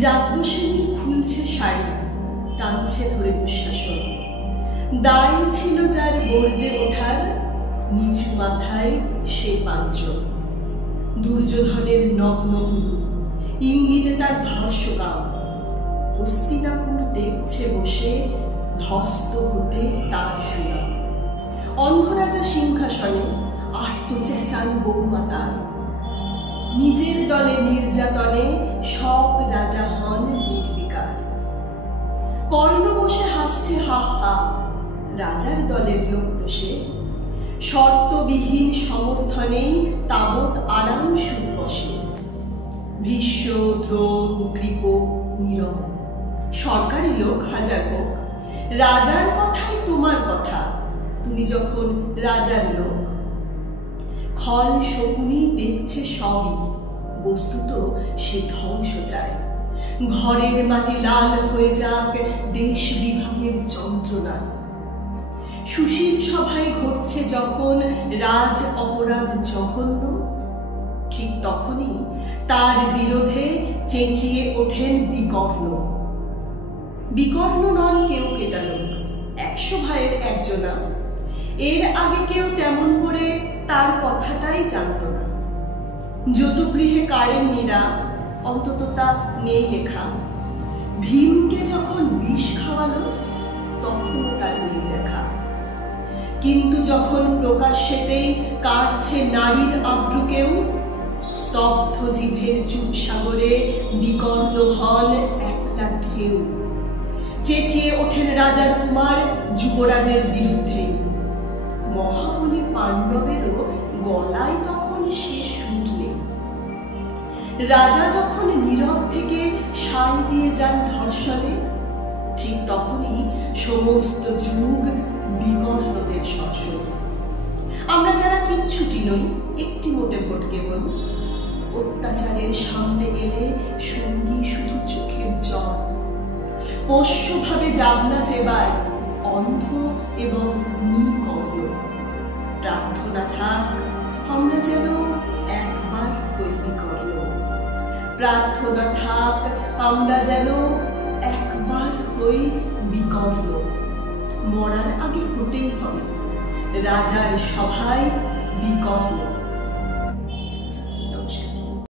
যাজ্ঞসেনী খুলছে শাড়ি, টানছে ধরে দুঃশাসন। দায় ছিল যার গর্জে ওঠার, নিচু মাথায় সে পাঞ্চল। দুর্যোধনের নগ্ন উরু, ইঙ্গিতে তার ধর্ষকাম। হস্তিনাপুর দেখছে বসে, ধ্বস্ত হতে তার সুনাম। অন্ধরাজা সিংহাসনে, আর্তচেঁচান বৌমাতা। নিজের দলে নির্যাতনে সব রাজা হন নির্বিকার। কর্ণ বসে হাসছে হা হা, রাজার দলের লোক তো সে। শর্তবিহীন সমর্থনেই তাবৎ আরাম সুখ বসে। ভীষ্ম, দ্রোণ, কৃপ, নীরব, সরকারি লোক হাজার হোক, রাজার কথাই তোমার কথা, তুমি যখন রাজার লোক। খল শকুনি দেখছে সবই, বস্তুত সে ধ্বংস চায়। ঘরের মাটি লাল হয়ে যাক দেশ বিভাগের যন্ত্রণায়। সুশীল সভায় ঘটছে যখন রাজ অপরাধ জঘন্য, ঠিক তখনই তার বিরোধে চেঁচিয়ে ওঠেন বিকর্ণ। বিকর্ণ নন কেউ কেটা লোক, 100 ভাইয়ের একজনা। এর আগে কেউ তেমন করে তার কথাটাই জানত না। যদুগৃহে কাড়েননি না, অন্তত তা নেই লেখা। ভীমকে যখন বিষ খাওয়ালো, তখনও তার নেই লেখা। কিন্তু যখন প্রকাশ্যেতেই কাটছে নারীর আব্রুকেও, স্তব্ধ জিভের চুপ সাগরে বিকর্ণ হন একলা ঢেউ। চেঁচিয়ে ওঠেন রাজার কুমার যুবরাজের বিরুদ্ধে। মহাবলী পাণ্ডবেরও গলায় তখন সে সুর নেই। রাজা যখন নীরব থেকে সায় দিয়ে যান ধর্ষণে, ঠিক তখনই সমস্ত যুগ বিকর্ণদের শাসন। আমরা যারা কিচ্ছুটি নই, একটি মোটে ভোট কেবল, অত্যাচারের সামনে এলে সঙ্গী শুধু চোখের জল। পোষ্যভাবে যাবনা চেবায় অন্ধ এবং নিকর্ণ। প্রার্থনা থাক আমরা যেন একবার হই বিকর্ণ। প্রার্থনা থাক আমরা যেন একবার হই বিকর্ণ। মরার আগে হতেই হবে রাজার সভায় বিকর্ণ।